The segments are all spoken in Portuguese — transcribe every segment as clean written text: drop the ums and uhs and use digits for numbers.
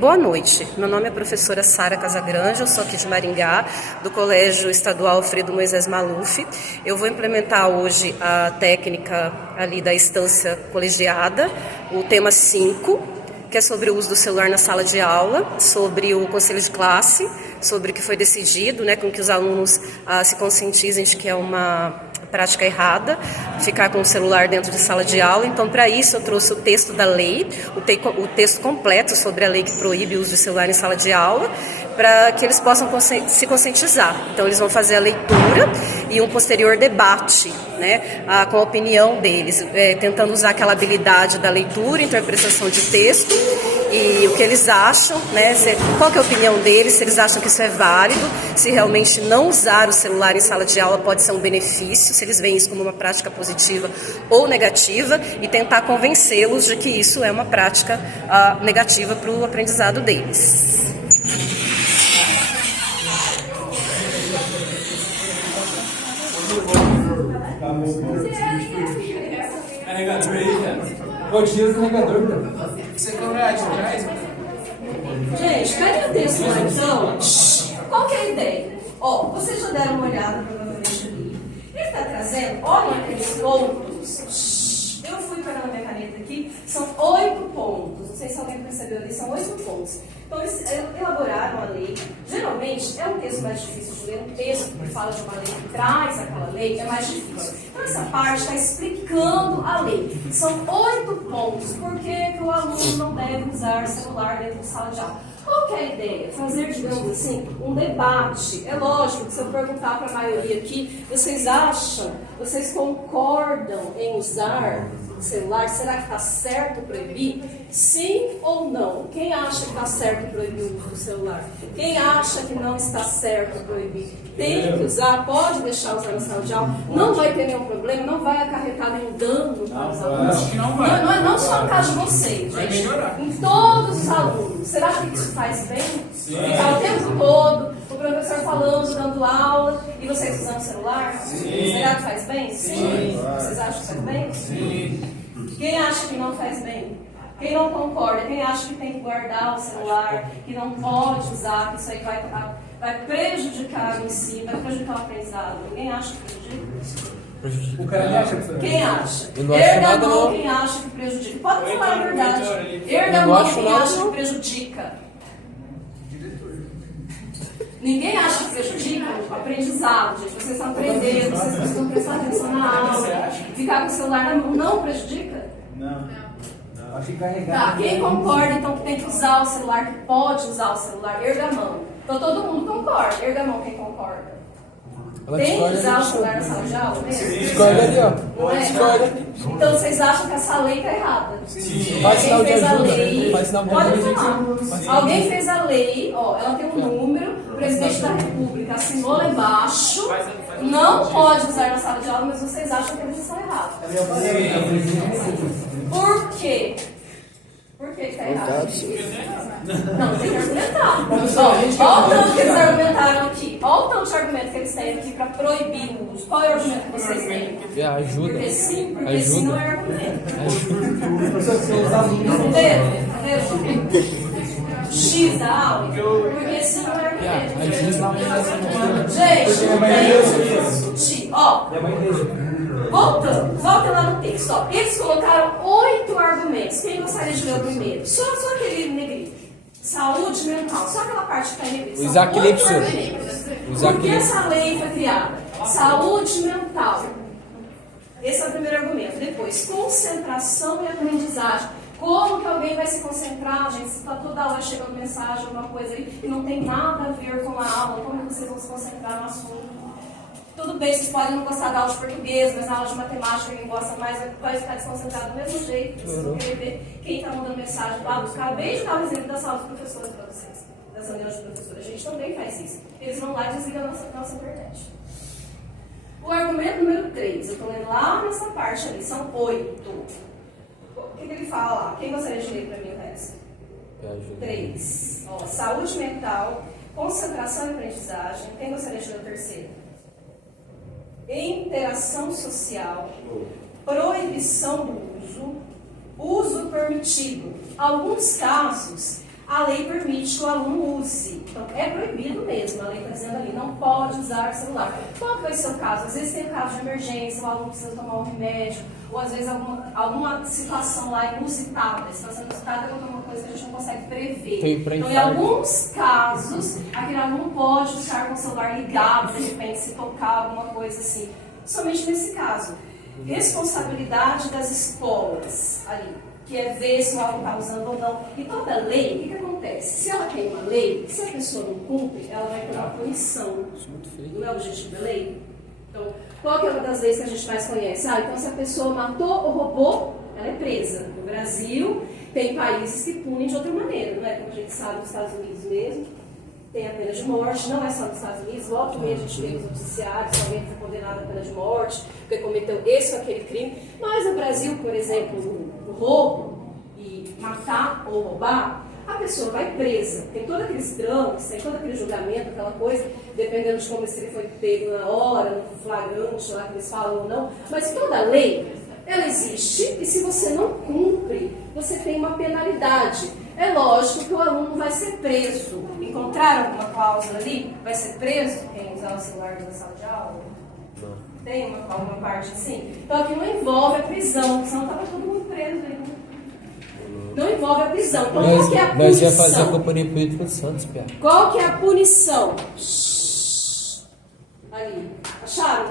Boa noite, meu nome é professora Sara Casagrande, eu sou aqui de Maringá, do Colégio Estadual Alfredo Moisés Maluf. Eu vou implementar hoje a técnica ali da instância colegiada, o tema 5, que é sobre o uso do celular na sala de aula, sobre o conselho de classe, sobre o que foi decidido, com que os alunos se conscientizem de que é uma prática errada, ficar com o celular dentro de sala de aula. Então, para isso, eu trouxe o texto da lei, o texto completo sobre a lei que proíbe o uso de celular em sala de aula, para que eles possam se conscientizar. Então, eles vão fazer a leitura e um posterior debate, com a opinião deles, tentando usar aquela habilidade da leitura, interpretação de texto, e o que eles acham, qual que é a opinião deles, se eles acham que isso é válido, se realmente não usar o celular em sala de aula pode ser um benefício, se eles veem isso como uma prática positiva ou negativa, e tentar convencê-los de que isso é uma prática negativa para o aprendizado deles. Carregador aí, cara. Pô, tira o carregador, cara. Você corre atrás, cara. Gente, pega o texto lá então. Qual que é a ideia? Vocês já deram uma olhada provavelmente ali. Ele está trazendo, olha aqueles pontos. Eu fui pegando a minha caneta aqui, são 8 pontos. Não sei se alguém percebeu ali, são 8 pontos. Então, eles elaboraram a lei. Geralmente, é um texto mais difícil de ler. Um texto que fala de uma lei que traz aquela lei é mais difícil. Então, essa parte está explicando a lei. São 8 pontos. Por que o aluno não deve usar celular dentro de sala de aula? Qual que é a ideia? Fazer, digamos assim, um debate. É lógico que se eu perguntar para a maioria aqui, vocês concordam em usar o celular? Será que está certo proibir? Sim ou não? Quem acha que está certo proibir o uso do celular? Quem acha que não está certo proibir? Tem que usar, pode deixar usar na sala de aula, não vai ter nenhum problema, não vai acarretar nenhum dano para os alunos. Não só no caso de vocês, gente. Em todos os alunos. Será que isso faz bem? Ficar o tempo todo, o professor falando, dando aula, e vocês usando o celular? Sim. Será que faz bem? Sim. Vocês acham que faz bem? Sim. Quem acha que não faz bem? Quem não concorda? Quem acha que tem que guardar o celular, que não pode usar, que isso aí vai prejudicar o ensino, vai prejudicar o aprendizado? Ninguém acha que prejudica? O cara acha que Quem acha? Eu não acho nada, não. Quem acha que prejudica? Pode falar a verdade. Erga a mão quem acha que prejudica. Ninguém acha que prejudica o aprendizado, gente. Vocês estão aprendendo, vocês precisam prestar atenção na aula. Ficar com o celular na mão não prejudica? Não. Acho que carregar. Tá, quem concorda então que tem que usar o celular, que pode usar o celular? Erga a mão. Então todo mundo concorda. Erga a mão quem concorda. Tem que usar o celular na sala de aula mesmo? Discorda ali, ó. Não é? Discorda. Então vocês acham que essa lei está errada? Sim. Faz sinal de ajuda. Faz sinal de Pode ajuda. falar. Alguém fez a lei, ela tem um número, o presidente da República assinou lá embaixo, não pode usar na sala de aula, mas vocês acham que eles estão errados. Por quê? Por que está errado? Não, tem que argumentar. Olha o tanto que eles argumentaram aqui. Olha o tanto de argumento que eles têm aqui para proibir o uso. Qual é o argumento que vocês têm? Ajuda. Porque sim, porque Ajuda. sim não é argumento. Entendeu? X da aula, porque sim não é argumento. Gente, volta lá no texto. Eles colocaram 8 argumentos. Quem gostaria de ler o primeiro? Só aquele negrito. Saúde mental. Só aquela parte que está em negrito. O Isaac Lê, professor. Por que essa lei foi criada? Saúde mental. Esse é o primeiro argumento. Depois, concentração e aprendizagem. Como que alguém vai se concentrar, gente? Se está toda hora chegando mensagem, alguma coisa aí, e não tem nada a ver com a aula, como vocês vão se concentrar no assunto? Tudo bem, vocês podem não gostar da aula de português, mas na aula de matemática quem gosta mais vai ficar desconcentrado do mesmo jeito. Vocês vão querer ver quem está mandando mensagem lá, buscar bem de dar o exemplo da sala dos professores para vocês, das reuniões de professores. A gente também faz isso. Eles vão lá e desligam a nossa internet. O argumento número 3, eu estou lendo lá nessa parte ali, são 8. O que ele fala lá? Quem gostaria de ler para mim o resto? 3. Saúde mental, concentração e aprendizagem. Quem gostaria de ler o terceiro? Interação social, proibição do uso, uso permitido. Alguns casos, a lei permite que o aluno use. Então, é proibido mesmo, a lei está dizendo ali, não pode usar celular. Qual que vai ser o caso? Às vezes tem um caso de emergência, o aluno precisa tomar um remédio, ou às vezes alguma situação lá inusitada. A situação inusitada é uma coisa que a gente não consegue prever. Então, em alguns casos, aquele aluno pode ficar com o celular ligado, de repente, se tocar alguma coisa assim. Somente nesse caso. Responsabilidade das escolas ali, que é ver se o aluno está usando ou não. E toda lei, o que acontece? Se ela tem uma lei, se a pessoa não cumpre, ela vai ter uma punição. Não é o objetivo da lei? Então, qual que é uma das leis que a gente mais conhece? Então se a pessoa matou ou roubou, ela é presa. No Brasil, tem países que punem de outra maneira, não é? Como a gente sabe, nos Estados Unidos mesmo, tem a pena de morte, não é só nos Estados Unidos, volta e meia a gente vê nos noticiários, se alguém foi condenado à pena de morte, porque cometeu esse ou aquele crime. Mas no Brasil, por exemplo, o roubo e matar ou roubar, a pessoa vai presa. Tem todos aqueles trâmites, tem todo aquele julgamento, aquela coisa, dependendo de como se ele foi pego na hora, no flagrante, lá que eles falam ou não. Mas toda lei, ela existe e se você não cumpre, você tem uma penalidade. É lógico que o aluno vai ser preso. Encontraram alguma cláusula ali? Vai ser preso quem usar o celular na sala de aula? Não. Tem alguma parte assim? Então aqui não envolve a prisão, senão estava todo mundo preso aí. Não envolve a prisão. Então qual que é a punição? Nós ia fazer a companhia política do Santos, Pia. Qual que é a punição? Ali. Acharam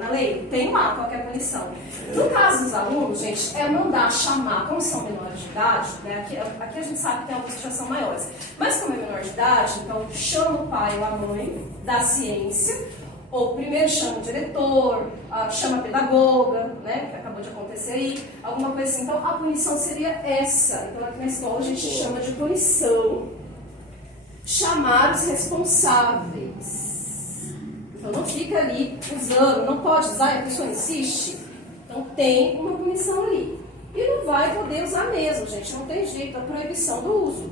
na lei? Tem lá qual que é a punição. No caso dos alunos, gente, é mandar chamar, como são menores de idade, né? Aqui a gente sabe que tem alguns que já são maiores, mas como é menor de idade, então chama o pai ou a mãe da ciência, ou primeiro chama o diretor, chama a pedagoga, né? Que acabou de acontecer aí, alguma coisa assim. Então a punição seria essa. Então aqui na escola a gente chama de punição. Chamar os responsáveis. Então não fica ali usando, não pode usar, e a pessoa insiste. Então tem uma punição ali. E não vai poder usar mesmo, gente. Não tem jeito, a proibição do uso.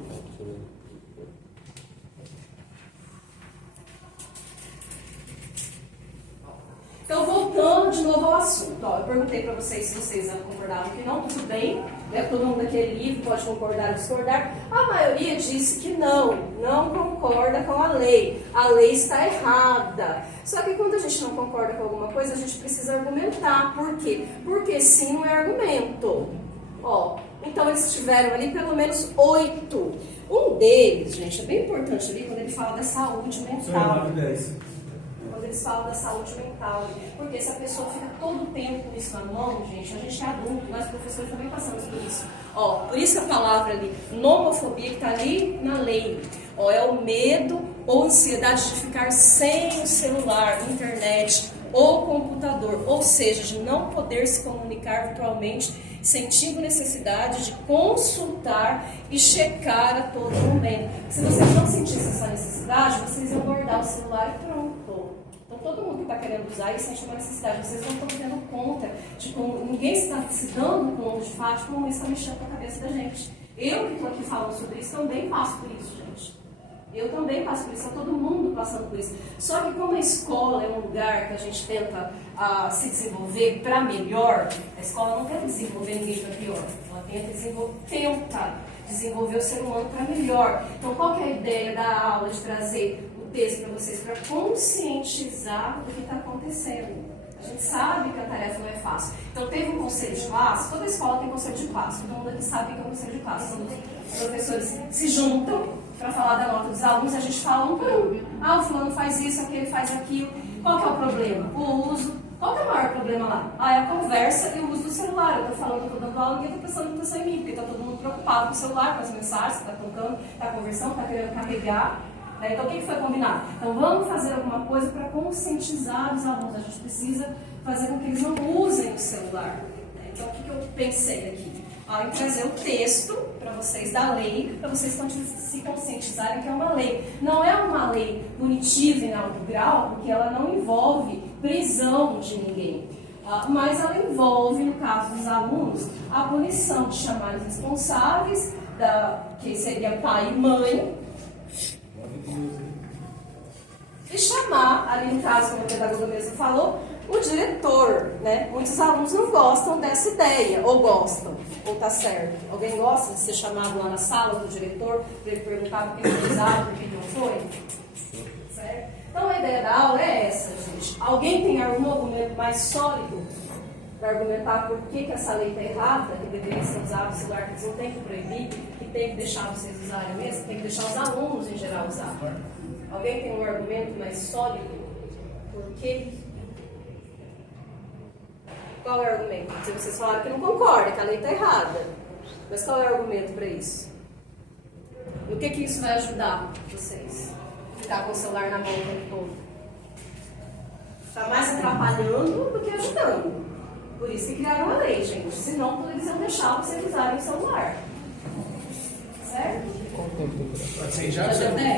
Então, voltando de novo ao assunto. Eu perguntei para vocês se vocês concordavam que não, tudo bem. Né? Todo mundo daquele livro pode concordar ou discordar. A maioria disse que não concorda com a lei. A lei está errada. Só que quando a gente não concorda com alguma coisa, a gente precisa argumentar. Por quê? Porque sim não é argumento. Então eles tiveram ali pelo menos 8. Um deles, gente, é bem importante ali quando ele fala da saúde mental. Quando eles falam da saúde mental. Porque se a pessoa fica todo o tempo com isso na mão, gente, a gente é adulto, nós professores também passamos por isso. Por isso a palavra ali, nomofobia, que está ali na lei. É o medo ou ansiedade de ficar sem o celular, internet ou computador. Ou seja, de não poder se comunicar virtualmente, sentindo necessidade de consultar e checar a todo momento. Se vocês não sentissem essa necessidade, vocês iam guardar o celular e pronto. Então todo mundo que está querendo usar e sente uma necessidade, vocês não estão tendo conta de como ninguém está se dando conta de fato de como isso está mexendo com a cabeça da gente. Eu que estou aqui falando sobre isso também passo por isso, gente. Eu também passo por isso, está todo mundo passando por isso. Só que como a escola é um lugar que a gente tenta se desenvolver para melhor, a escola não quer desenvolver ninguém para pior. Ela tenta desenvolver o ser humano para melhor. Então qual que é a ideia da aula, de trazer o texto para vocês? Para conscientizar do que está acontecendo. A gente sabe que a tarefa não é fácil. Então teve um conselho de classe, toda escola tem conselho de classe, todo mundo aqui sabe o que é um conselho de classe. Quando os professores se juntam para falar da nota dos alunos, a gente fala um por um. O fulano faz isso, aquele faz aquilo. Qual que é o problema? O uso. Qual que é o maior problema lá? É a conversa e o uso do celular. Eu estou falando, estou dando aula, ninguém está prestando atenção em mim, porque está todo mundo preocupado com o celular, com as mensagens, está tocando, está conversando, está querendo carregar. Então, o que foi combinado? Então, vamos fazer alguma coisa para conscientizar os alunos. A gente precisa fazer com que eles não usem o celular. Então, o que eu pensei aqui? Em trazer o texto para vocês da lei, para vocês se conscientizarem que é uma lei. Não é uma lei punitiva em alto grau, porque ela não envolve prisão de ninguém. Mas ela envolve, no caso dos alunos, a punição de chamar os responsáveis, que seria pai e mãe, e chamar, ali no caso, como a pedagoga mesmo falou, o diretor, né? Muitos alunos não gostam dessa ideia, ou gostam, ou tá certo. Alguém gosta de ser chamado lá na sala do diretor para ele perguntar por que foi usado, por que não foi? Certo? Então a ideia da aula é essa, gente. Alguém tem algum argumento mais sólido para argumentar por que essa lei está errada, que deveria ser usado o celular, que eles não tem que proibir, que tem que deixar vocês usarem mesmo, tem que deixar os alunos em geral usar. Alguém tem um argumento mais sólido? Por quê? Qual é o argumento? Se vocês falaram que não concordam, que a lei está errada. Mas qual é o argumento para isso? No que isso vai ajudar vocês? Ficar com o celular na mão o tempo todo? Está mais atrapalhando do que ajudando. Por isso que criaram a lei, gente. Senão, eles iam deixar vocês usarem o celular. Certo? Quanto tempo tem que durar? Pode ser já? Já deu 10?